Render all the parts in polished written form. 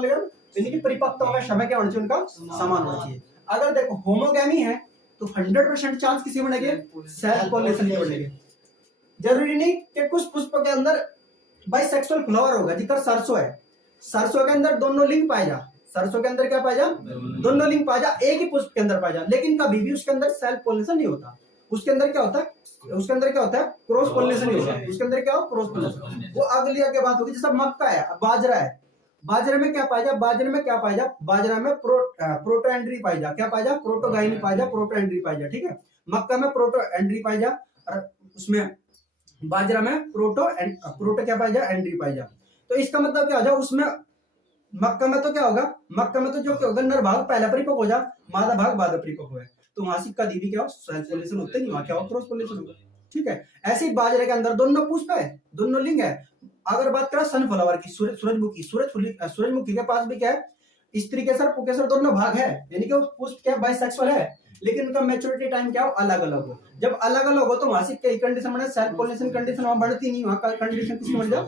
Polygon, यानी कि परिपक्वता का समय क्या होना चाहिए उनका समान होना चाहिए। अगर देखो होमोगैमी है तो 100% चांस किसी बनेंगे सेल्फ पॉलिनेशन के बनेंगे। जरूरी नहीं कि कुछ पुष्प के अंदर बाइसेक्सुअल फ्लावर होगा, जिधर सरसों है, सरसों के अंदर दोनों लिंग पाए जा, सरसों के अंदर क्या पाया जा, दोनों लिंग पाया जा, एक ही पुष्प के अंदर पाया जा, लेकिन कभी भी उसके अंदर सेल्फ पॉलिनेशन नहीं होता। उसके अंदर क्या होता है, उसके अंदर क्या होता है, क्रॉस पॉलिनेशन ही होता है। उसके अंदर क्या हो, क्रॉस पॉलिनेशन। वो अगली आगे बात होगी। जैसे मक्का है, बाजरा है, बाजरे में क्या पाया जा, बाजरे में क्या पाया जा, बाजरा में प्रोटोएंड्री पाई जा, क्या पाया जा, प्रोटोगाइनी पाया जा, प्रोटोएंड्री पाया जा, ठीक है। मक्का में प्रोटोएंड्री पाई जा और उसमें बाजरा में प्रोटो क्या पाया जा, एंड्री पाई जा। तो इसका मतलब क्या हो जा, उसमें मक्का में तो क्या होगा, मक्का में तो जो क्या होगा, नर भाग पहला परिपक्व हो जा, मादा भाग बाद परिपक्व है, तो वहां से कभी भी क्या हो, सेल्फ पॉलिनेशन होते नहीं, वहां क्या हो, क्रॉस पॉलिनेशन होगा, ठीक है। ऐसे ही बाजरे के अंदर दोनों पुष्प है, दोनों लिंग है। अगर बात करें सनफ्लावर की, सूरजमुखी के पास भी क्या है, स्त्री केसर पुकेसर दोनों भाग है, यानी कि वो पुष्प क्या बाइसेक्सुअल है, लेकिन उनका मैच्योरिटी टाइम क्या हो, अलग अलग हो। जब अलग अलग हो तो वहां से कई कंडीशन बने, सेल्फ पॉलिनेशन कंडीशन वहां बढ़ती नहीं, वहां कंडीशन किसकी बन जाए।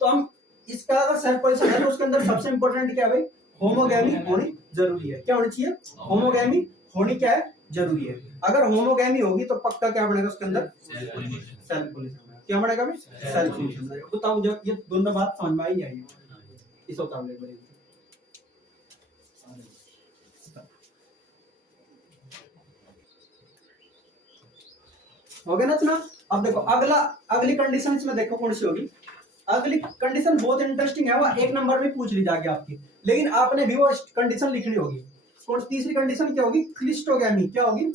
तो हम इसका अगर सेल्फ पॉलिनेशन है तो उसके अंदर सबसे इंपॉर्टेंट क्या है भाई, होमोगैमी होनी जरूरी है। क्या होनी चाहिए, होमोगैमी होनी क्या है, जरूरी है। अगर होमोगैमी होगी तो पक्का क्या बनेगा उसके अंदर, सेल्फ पॉलिनेशन। क्या बनेगा भाई, सेल्फ पॉलिनेशन बनेगा। बताओ जब ये दोनों बात समझ में आई नहीं आई इस मुताबिक बनेगी। हो गया ना इतना। अब देखो अगली कंडीशन इसमें देखो कौन सी होगी। अगली कंडीशन बहुत इंटरेस्टिंग है, वो 1 नंबर में पूछ ली जाएगी आपकी, लेकिन आपने भी वो कंडीशन लिखनी होगी। और तीसरी कंडीशन क्या होगी, क्लिस्टोगैमी। क्या होगी,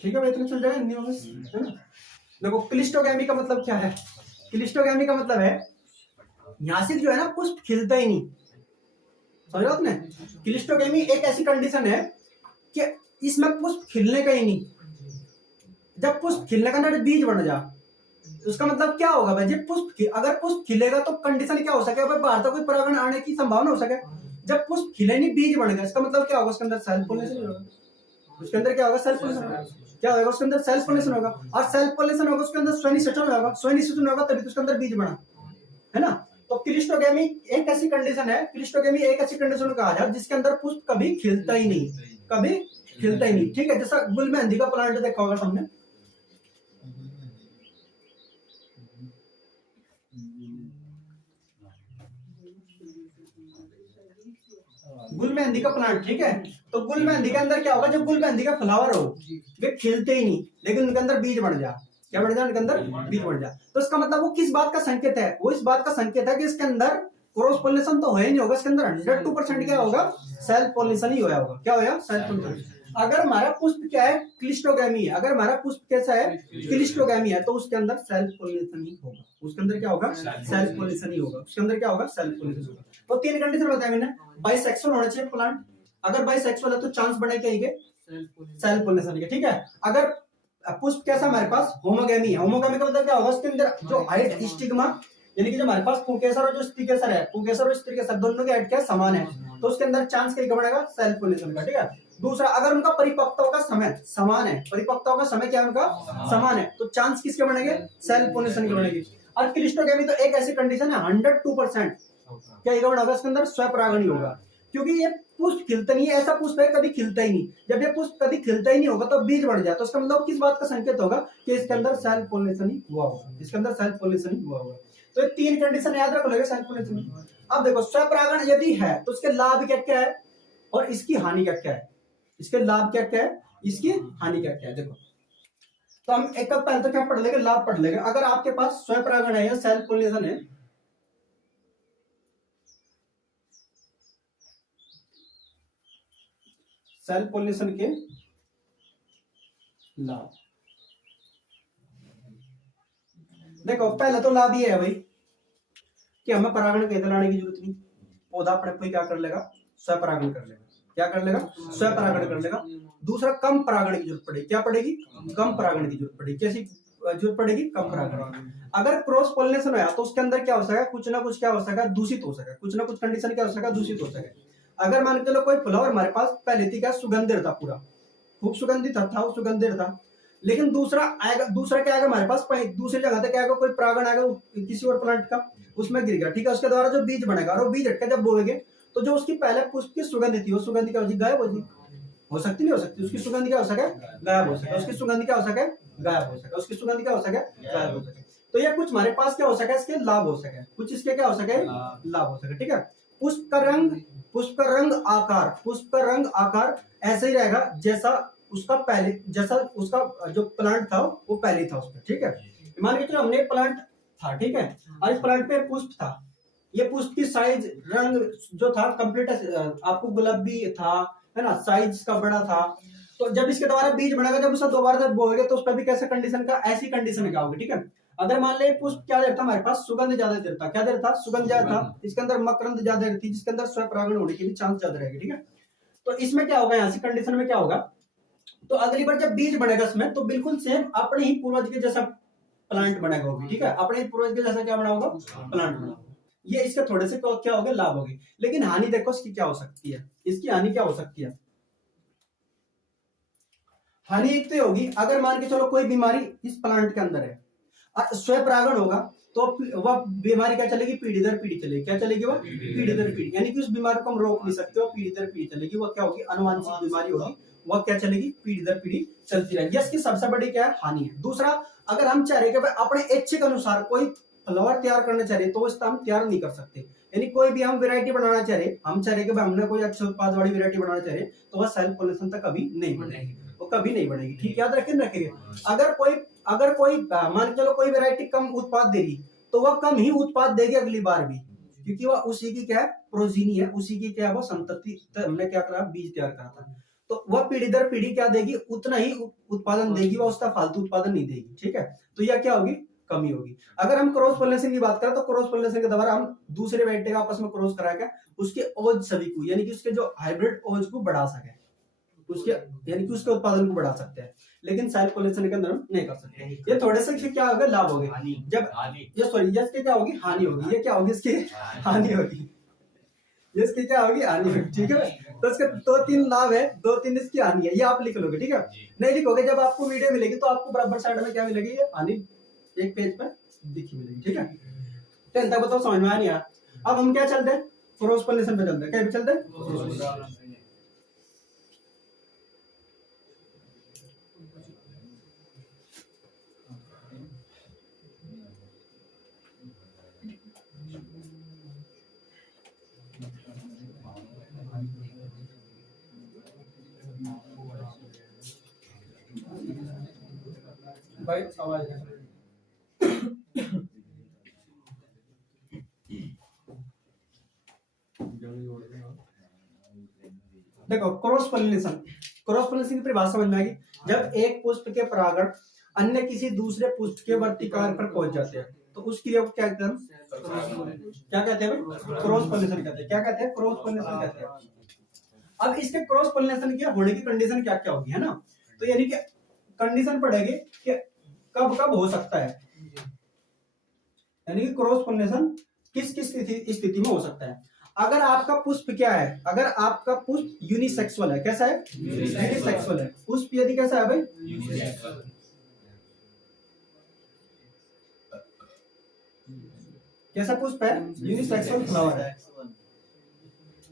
ठीक है भाई, इतना चल जाएगा है ना। देखो क्लिस्टोगैमी का मतलब क्या है, क्लिस्टोगैमी का मतलब है यहां से जो है ना पुष्प खिलता ही नहीं, समझो आपने। क्लिस्टोगैमी एक ऐसी कंडीशन है कि इसमें पुष्प खिलने का ही नहीं, जब पुष्प खिलने का ना बीज बन जा, उसका मतलब क्या होगा भाई, जब पुष्प अगर पुष्प खिलेगा तो कंडीशन क्या हो सके भाई, बाहर तक कोई परागण आने की संभावना हो सके। जब पुष्प खिले नहीं बीज बन गया, इसका मतलब क्या होगा, उसके अंदर सेल्फ पॉलिनेशन होगा। उसके अंदर क्या होगा, सेल्फ पॉलिनेशन होगा। क्या होगा, उसके अंदर सेल्फ पॉलिनेशन होगा, और सेल्फ पॉलिनेशन होगा उसके अंदर स्वनिषेचन होगा, स्वनिषेचन होगा तभी तो उसके अंदर बीज बना, है ना। तो क्लिस्टोगैमी एक ऐसी कंडीशन है, क्लिस्टोगैमी एक ऐसी कंडीशन कहा जाए जिसके अंदर पुष्प कभी खिलता ही नहीं, कभी खिलता ही नहीं, ठीक है। जैसा गुल मेहंदी का प्लांट देखा होगा तुमने, गुल मेहंदी का प्लांट, ठीक है। तो गुल मेहंदी के अंदर क्या होगा, जब गुल मेहंदी का फ्लावर हो वे खिलते ही नहीं, लेकिन उनके अंदर बीज बढ़ जा, क्या बढ़ जा, उनके अंदर बीज बढ़ जा। तो इसका मतलब वो किस बात का संकेत है, वो इस बात का संकेत है कि इसके अंदर क्रॉस पॉलिनेशन तो है ही नहीं होगा, इसके अंदर 102% क्या होगा, सेल्फ पॉलिनेशन ही होगा। क्या होगा, सेल्फ पॉलिनेशन। अगर हमारा पुष्प क्या है, क्लिस्टोगैमी है, अगर हमारा पुष्प कैसा है, क्लिस्टोगैमी है, तो उसके अंदर सेल्फ पॉलिनेशन ही होगा, उसके अंदर क्या होगा, सेल्फ पॉलिनेशन ही होगा, उसके अंदर क्या होगा, सेल्फ पॉलिनेशन होगा। तो 3 कंडीशन बताया मैंने, बाइसेक्सुअल होना चाहिए प्लांट, अगर बाइसेक्सुअल है तो चांस बने क्या है, सेल्फ पॉलिनेशन के, ठीक है। अगर पुष्प कैसा हमारे पास, होमोगैमी है, होमोगैमी का मतलब क्या होगा, उसके अंदर जो हाइट स्टिग्मा, यानी कि जो हमारे पास पुंकेसर और जो स्त्री केसर है, पुंकेसर और स्त्री केसर दोनों की हाइट क्या समान है, तो उसके अंदर चांस क्या बनेगा, सेल्फ पॉलिनेशन का, ठीक है। दूसरा, अगर उनका परिपक्वता का समय समान है, परिपक्वता का समय क्या है उनका समान है, तो चांस किसके बनेंगे, सेल्फ पॉलिनेशन के बनेगी। और क्लिस्टोगैमी तो एक ऐसी कंडीशन है 102% क्या ये होगा, इसके अंदर स्वपरागण ही होगा, क्योंकि ये पुष्प खिलता नहीं है, ऐसा पुष्प है कभी खिलता ही नहीं। जब ये पुष्प कभी खिलता ही नहीं होगा तो बीज बढ़ जाए, तो इसका मतलब किस बात का संकेत होगा कि इसके अंदर सेल्फ पॉलिनेशन ही हुआ होगा, इसके अंदर सेल्फ पॉलिनेशन ही हुआ होगा। तो ये 3 कंडीशन याद रख लो, सेल्फ पॉलिनेशन। अब देखो स्वपरागण यदि है तो उसके लाभ क्या क्या है और इसकी हानि क्या क्या है, इसके लाभ क्या क्या है, इसकी हानि क्या क्या है। देखो तो हम एक पहले तो क्या पढ़ लेंगे, लाभ पढ़ लेंगे। अगर आपके पास स्वपरागण है या सेल्फ पॉलिनेशन है, सेल्फ पॉलिनेशन के लाभ, देखो पहले तो लाभ ये है भाई कि हमें परागण के इधर लाने की जरूरत नहीं, पौधा अपने आप ही क्या कर लेगा, स्वपरागण कर लेगा। क्या कर लेगा, स्वपरागण कर लेगा। दूसरा कम परागण की जरूरत पड़ेगी, क्या पड़ेगी, कम परागण की जरूरत पड़ेगी। कैसी जरूरत पड़ेगी, कम परागण। अगर क्रॉस पॉलिनेशन होया तो उसके अंदर क्या हो सकेगा, कुछ ना कुछ क्या हो सकेगा, दूषित हो सकेगा, कुछ ना कुछ कंडीशन क्या हो सकेगा, दूषित हो सकेगा। अगर मान के चलो कोई फ्लावर हमारे पास पहले थी क्या, सुगंधित था, पूरा खूब सुगंधित था, वो सुगंधित था, लेकिन दूसरा आएगा, दूसरा क्या आएगा हमारे पास, दूसरी जगह से क्या आएगा, कोई परागण आएगा किसी और प्लांट का, उसमें गिर गया, ठीक है, उसके द्वारा जो बीज बनेगा, और वो बीज हटकर जब बोएंगे तो जो उसकी पहले पुष्प की सुगंध थी, वो सुगंध क्या हो जाएगी, गायब हो जाएगी। हो सकती नहीं हो सकती, उसकी सुगंध क्या हो सके, गायब हो सके, उसकी सुगंध क्या हो सके, गायब हो सके, उसकी सुगंध क्या हो सके, गायब हो सके। तो ये कुछ हमारे पास क्या हो सके, इसके लाभ हो सके, कुछ इसके क्या हो सके, लाभ हो सके, ठीक है। पुष्प का रंग, पुष्प का रंग आकार, पुष्प का रंग आकार ऐसे ही रहेगा जैसा उसका पहले, जैसा उसका जो प्लांट था वो पहले था उसमें, ठीक है। मान के चलो हमने प्लांट था, ठीक है, और इस प्लांट पे पुष्प था, ये पुष्प की साइज, रंग जो था कंप्लीट आपको गुलाबी था, है ना, साइज का बड़ा था। तो जब इसके दोबारा बीज बनेगा, जब उसका दोबारा जब बोएंगे तो उस पर भी कैसे कंडीशन का, ऐसी कंडीशन का होगी, ठीक है। अगर मान ले पुष्प क्या देता हमारे पास, सुगंध ज्यादा देता, क्या देता, सुगंध ज्यादा था, इसके अंदर मकरंद ज्यादा रहती, जिसके अंदर स्वपरागण होने की भी चांस ज्यादा रहेगी, ठीक है। तो इसमें क्या होगा, यहाँ से कंडीशन में क्या होगा, तो अगली बार जब बीज बनेगा इसमें तो बिल्कुल सेम अपने ही पूर्वज के जैसा प्लांट बनेगा, होगी, ठीक है, अपने ही पूर्वज के जैसा क्या बना होगा, प्लांट बना होगा। ये इसके थोड़े से क्या होगा, लाभ होगी। लेकिन हानि देखो इसकी क्या हो सकती है, इसकी हानि क्या हो सकती है। हानि एक तो होगी, अगर मान के चलो कोई बीमारी इस प्लांट के अंदर है, स्वपरागण होगा तो वह बीमारी क्या चलेगी, पीढ़ी दर पीढ़ी चलेगी, क्या चलेगी, वह पीढ़ी दर पीढ़ी, यानी कि उस बीमारी को हम रोक नहीं सकते, वो पीढ़ी दर पीढ़ी चलेगी। वह क्या होगी, अनुवांशिक बीमारी होगी, वह क्या चलेगी, पीढ़ी दर पीढ़ी चलती रहेगी। इसकी सबसे बड़ी क्या है, हानि है। दूसरा, अगर हम चाह रहे कि भाई अपने इच्छे के अनुसार कोई फ्लावर तैयार करना चाह रहे तो इसका हम तैयार नहीं कर सकते, यानी कोई भी हम वैरायटी बनाना चाह रहे, हम चाह रहे कि हमने कोई अच्छे उत्पाद वाली वैरायटी बनाना चाह रहे, तो वह सेल्फ पॉलिनेशन तक कभी नहीं बनेगी, वो कभी नहीं बनेगी, ठीक, याद रखेंगे। अगर कोई मान चलो कोई वैरायटी कम उत्पाद दे रही तो वह कम ही उत्पाद देगी अगली बार भी, क्योंकि वह उसी की क्या है, प्रोजीनी है, उसी की क्या है, वो संतति, हमने क्या करा, बीज तैयार करा था, तो वह पीढ़ी दर पीढ़ी क्या देगी, उतना ही उत्पादन देगी, वह उसका फालतू उत्पादन नहीं देगी, ठीक है। तो यह क्या होगी, कमी होगी। अगर हम क्रॉस पॉलिनेशन की बात करें तो क्रॉस पॉलिनेशन के द्वारा हम दूसरे वैरायटी का आपस में क्रॉस करा के उसके ओज सभी को, यानी कि उसके जो हाइब्रिड ओज को बढ़ा सके, उसके यानी कि उसके उत्पादन को बढ़ा सकते हैं, लेकिन सेल्फ पॉलिनेशन के अंदर हम नहीं कर सकते। ये थोड़े से क्या होगा, लाभ होगा, जब ये सॉरी ये इसके क्या होगी, हानि होगी, ये क्या होगी, इसकी हानि होगी, ये इसकी क्या होगी, हानि होगी, ठीक है। तो इसके 2-3 लाभ है, 2-3 इसकी हानि है, ये आप लिख लोगे, ठीक है। नहीं लिखोगे, जब आपको वीडियो मिलेगी तो आपको बराबर साइड में क्या मिलेगी, ये हानि एक पेज पर दिखी मिलेगी, ठीक है। तो इतना बताओ, समझ में आ नहीं आया। अब हम क्या चलते हैं, क्रॉस पॉलिनेशन पे चलते हैं, क्या पे चलते हैं, भाई आवाज है। देखो क्रॉस पॉलिनेशन, क्रॉस पॉलिनेशन की परिभाषा समझ में आएगी, जब एक पुष्प के परागण अन्य किसी दूसरे पुष्प के वर्तिकाल पर पहुंच जाते हैं तो उसके लिए क्या कहते हैं, क्या कहते हैं, क्रॉस पॉलिनेशन कहते हैं, क्या कहते हैं, क्रॉस पॉलिनेशन कहते हैं। अब इसके क्रॉस पॉलिनेशन के होने की कंडीशन क्या क्या होगी, है ना, तो यानी कि कंडीशन पड़ेगी कि कब कब हो सकता है, यानी कि क्रॉस पॉलिनेशन किस किस स्थिति में हो सकता है। अगर आपका पुष्प क्या है, अगर आपका पुष्प यूनिसेक्सुअल है, कैसा है, यूनिसेक्सुअल है, पुष्प यदि कैसा है भाई, कैसा पुष्प है, यूनिसेक्सुअल फ्लावर है,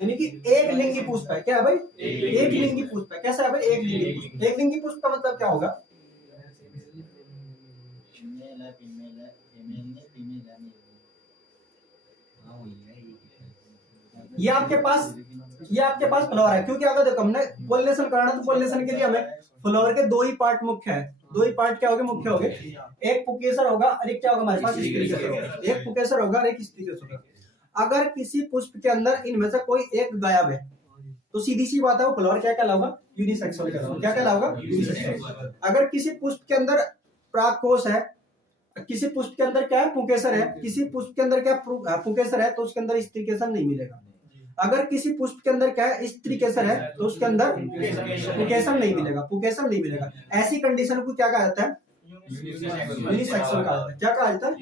यानी कि एक लिंगी पुष्प है, क्या है भाई, एक लिंगी पुष्प है, कैसा है भाई, एक लिंगी पुष्प। एक लिंगी पुष्प का मतलब क्या होगा, ये आपके पास फ्लावर है, क्योंकि अगर देखो हमने पॉलिनेशन कराना तो पॉलिनेशन के लिए हमें फ्लावर के 2 ही पार्ट मुख्य है, 2 ही पार्ट क्या होंगे, मुख्य होंगे, एक पुकेसर होगा और एक क्या होगा हमारे पास, स्त्रीकेसर होगा, एक पुकेसर होगा और एक स्त्रीकेसर होगा। अगर किसी पुष्प के अंदर इनमें से कोई एक गायब है तो सीधी सी बात है वो फ्लावर क्या कहलाएगा, यूनिसेक्सुअल कहलाएगा, क्या कहलाएगा, यूनिसेक्सुअल। अगर किसी पुष्प के अंदर परागकोश है किसी पुष्प के अंदर क्या है, पुंकेसर है, किसी पुष्प के अंदर क्या पुंकेसर है, तो उसके अंदर स्त्री केसर नहीं मिलेगा। अगर किसी पुष्प के अंदर क्या है, स्त्री केसर है, तो उसके अंदर पुंकेसर नहीं मिलेगा, पुंकेसर नहीं मिलेगा। ऐसी कंडीशन को क्या कहा जाता है, यूनिसेक्सुअल कहा जाता है। क्या कहा जाता है?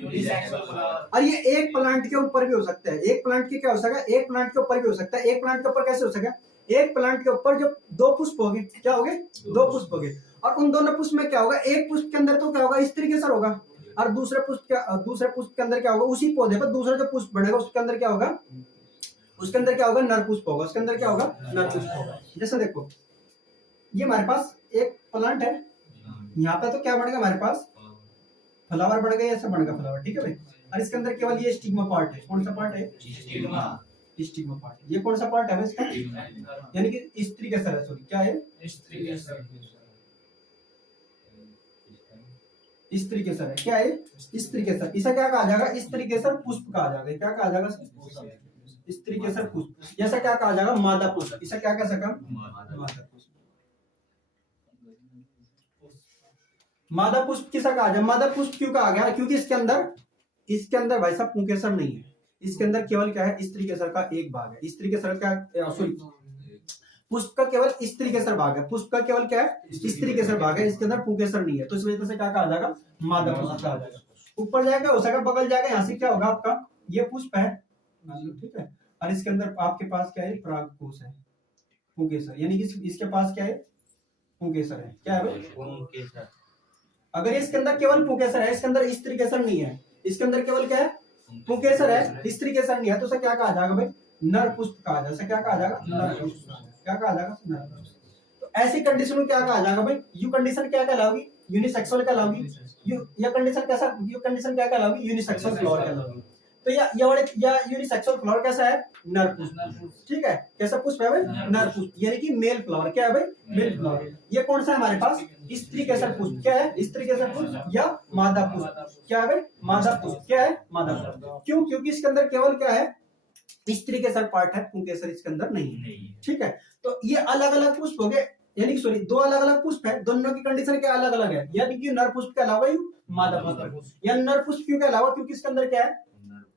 और ये एक प्लांट के ऊपर भी हो सकता है, एक प्लांट के क्या हो सकता है, एक प्लांट के ऊपर भी हो सकता है। एक प्लांट के ऊपर कैसे हो सकता है, एक प्लांट के ऊपर जब दो पुष्प होंगे, क्या होंगे, दो पुष्प होंगे, और उन दोनों पुष्प में क्या होगा, एक पुष्प के अंदर तो क्या होगा, स्त्री केसर होगा, और दूसरे पुष्प के अंदर क्या होगा, उसी पौधे पर दूसरा जो पुष्प बनेगा उसके अंदर क्या होगा, उसके अंदर क्या होगा, नर पुष्प होगा, उसके अंदर क्या होगा, नर पुष्प होगा। जैसे देखो ये हमारे पास एक प्लांट है, यहाँ पे तो क्या बनेगा हमारे पास, फ्लावर बनेगा, ऐसा बनेगा फ्लावर, ठीक है भाई। और इसके अंदर केवल ये स्टिग्मा पार्ट है। कौन सा पार्ट है, स्टिग्मा पार्ट। ये कौन सा पार्ट है इसका, यानी कि स्त्री केसर है, सॉरी क्या है, स्त्री केसर, स्त्री केसर है, क्या है, स्त्री केसर। इसे क्या कहा जाएगा, स्त्री केसर पुष्प कहा जाएगा। क्या कहा जाएगा, स्त्री केसर पुष्प। जैसा क्या कहा जाएगा, मादा पुष्प। इसे क्या कह सकते, मादा पुष्प। मादा पुष्प किसा कहा जाए, मादा पुष्प क्यों कहा गया, क्योंकि इसके अंदर भाई साहब पुंकेसर नहीं है, इसके अंदर केवल क्या है, स्त्री केसर का एक भाग है। स्त्री केसर का सॉरी पुष्प का केवल स्त्री केसर भाग है, पुष्प का केवल क्या है, स्त्री केसर भाग है, इसके अंदर पुंकेसर नहीं है, तो इस वजह से क्या कहा जाएगा, मादा पुष्प कहा जाएगा। ऊपर जाएगा हो सकेगा, बगल जाएगा, यहाँ से क्या होगा आपका, ये पुष्प है, ठीक है, और इसके अंदर आपके पास क्या है, परागकोश है, पुंकेसर, यानी कि इसके पास क्या है, पुंकेसर है। क्या है पुंकेसर। अगर इसके अंदर केवल पुंकेसर है, इसके अंदर स्त्री केसर नहीं है, इसके अंदर केवल क्या है, पुंकेसर है, स्त्री केसर नहीं है, तो उसे क्या कहा जाएगा भाई, नर पुष्प कहा जाएगा। क्या कहा जाएगा, नर पुष्प। क्या कहा जाएगा, नर पुष्प। तो ऐसी कंडीशन में क्या कहा जाएगा भाई, यू कंडीशन क्या कहलाओगी, यूनिसेक्सुअल कहलाओगी। यह कंडीशन कैसा, यू कंडीशन क्या कहलाओगी, यूनिसेक्सुअल फ्लावर कहलाओगी। तो या यूनिसेक्सुअल फ्लावर कैसा है, नर पुष्प, ठीक है। कैसा पुष्प है भाई, नर पुष्प, यानी कि मेल फ्लावर। क्या है भाई, मेल फ्लावर। ये कौन सा है हमारे पास, स्त्री केसर पुष्प। क्या है, स्त्री केसर पुष्प या मादा पुष्प। क्या है भाई, मादा पुष्प। क्या है, मादा पुष्प। क्यों, क्योंकि इसके अंदर केवल क्या है, स्त्री केसर पार्ट है, पुंकेसर इसके अंदर नहीं है, ठीक है। तो ये अलग अलग पुष्प हो गए, यानी सॉरी दो अलग अलग पुष्प है, दोनों की कंडीशन क्या अलग अलग है, यानी कि नर पुष्प के अलावा मादा पुष्प। या नर पुष्प क्यों के अलावा, क्योंकि इसके अंदर क्या है,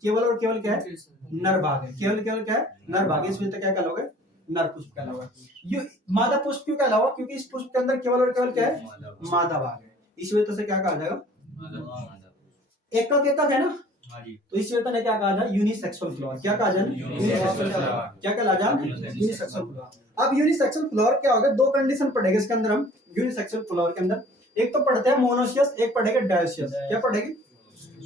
केवल और केवल क्या है, नर भाग है, केवल केवल क्या है, नर भाग है, इस वजह से क्या कहलाओगे, नर पुष्प कहलाओगे। ये मादा पुष्प क्यों कहलाओगे, क्योंकि इस पुष्प के अंदर केवल और केवल क्या है, मादा भाग है, इस वजह से क्या कहा जाएगा, एकक एकक है ना, तो इस वजह से क्या कहा जाए, यूनिसेक्सुअल फ्लावर। क्या कहा जाए, यूनिसेक्सुअल फ्लावर। क्या कहला जाए, यूनिसेक्सुअल फ्लावर। अब यूनिसेक्सुअल फ्लावर क्या होगा, दो कंडीशन पढ़ेंगे इसके अंदर हम यूनिसेक्सुअल फ्लावर के अंदर। एक तो पढ़ते हैं मोनोसियस, एक पढ़ेंगे डायोसियस। क्या पढ़ेंगे,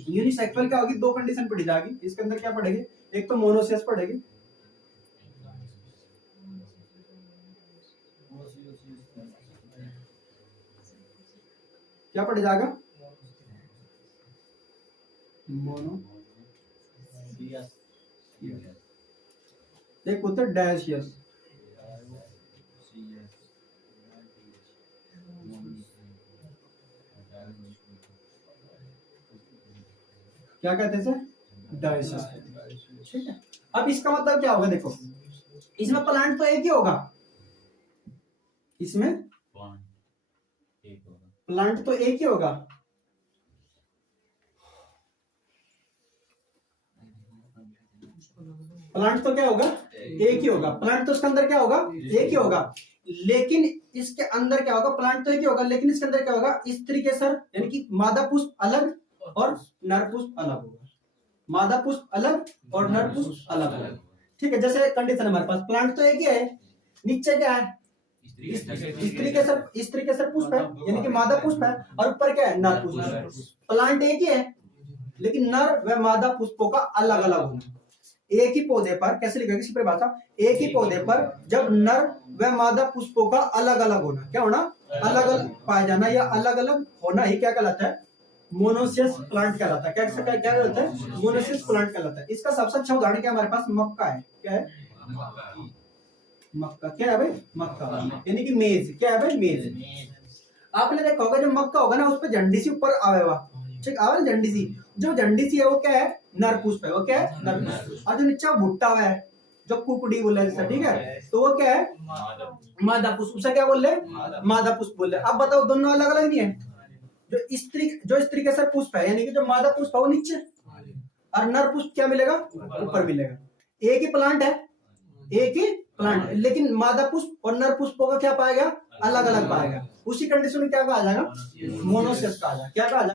यूनिसेक्सुअल क्या होगी, दो कंडीशन पढ़ी जाएगी इसके अंदर। क्या पढ़ेंगे, एक तो मोनोसियस पढ़ेंगे, क्या पढ़ जाएगा, मोनो, एक होता है डायोसियस। क्या कहते हैं, डायोसियस, ठीक है। अब इसका मतलब क्या होगा, देखो इसमें प्लांट तो एक ही होगा, इसमें प्लांट तो एक ही होगा, प्लांट तो क्या होगा, एक ही होगा, प्लांट तो इसके अंदर क्या होगा, एक ही होगा, लेकिन इसके अंदर क्या होगा, प्लांट तो एक ही होगा, लेकिन इसके अंदर क्या होगा, स्त्री केसर यानी कि मादा पुष्प अलग और नर पुष्प अलग होगा, मादा पुष्प अलग और नर पुष्प अलग होगा, ठीक है। जैसे कंडीशन हमारे पास प्लांट तो एक ही है, नीचे क्या है, स्त्री केसर पुष्प है यानी कि मादा पुष्प है, और ऊपर क्या है, नर पुष्प। प्लांट एक ही है, लेकिन नर व मादा पुष्पों का अलग अलग होना। एक ही पौधे पर, कैसे लिखेगा इसी पर भाषा, एक ही पौधे पर जब नर व मादा पुष्पों का अलग अलग होना, क्या होना, अलग अलग पाया जाना या अलग अलग होना ही क्या कहलाता है, मोनोसियस प्लांट कहलाता है। क्या कहलाता है, मोनोसियस प्लांट कहलाता है। इसका सबसे अच्छा उदाहरण क्या हमारे पास, मक्का है। क्या है, मक्का। क्या है भाई, मक्का यानी कि मेज। क्या है भाई, मेज। आपने देखा होगा जब मक्का होगा ना, उस पर झंडी सी ऊपर आवेगा, ठीक आवे झंडी सी, जो झंडी सी है वो क्या है, नर पुष्प है, वो क्या है, नर पुष्प। और जो नीचे भुट्टा हुआ है, जो कुकड़ी बोले जिससे, ठीक है, तो वो क्या है, मादा पुष्प। उसे क्या बोल रहे, मादा पुष्प बोल रहे। अब बताओ दोनों अलग अलग नहीं है, जो इस तरीके से पुष्प है, यानी कि जो मादा पुष्प है वो नीचे और नर पुष्प क्या मिलेगा, ऊपर मिलेगा। एक ही प्लांट है, एक ही प्लांट है, लेकिन मादा पुष्प और नर पुष्पों का क्या पाएगा, अलग अलग पाएगा। उसी कंडीशन में क्या कहा जाएगा, मोनोसेक्स कहा जाएगा। क्या कहा जाएगा?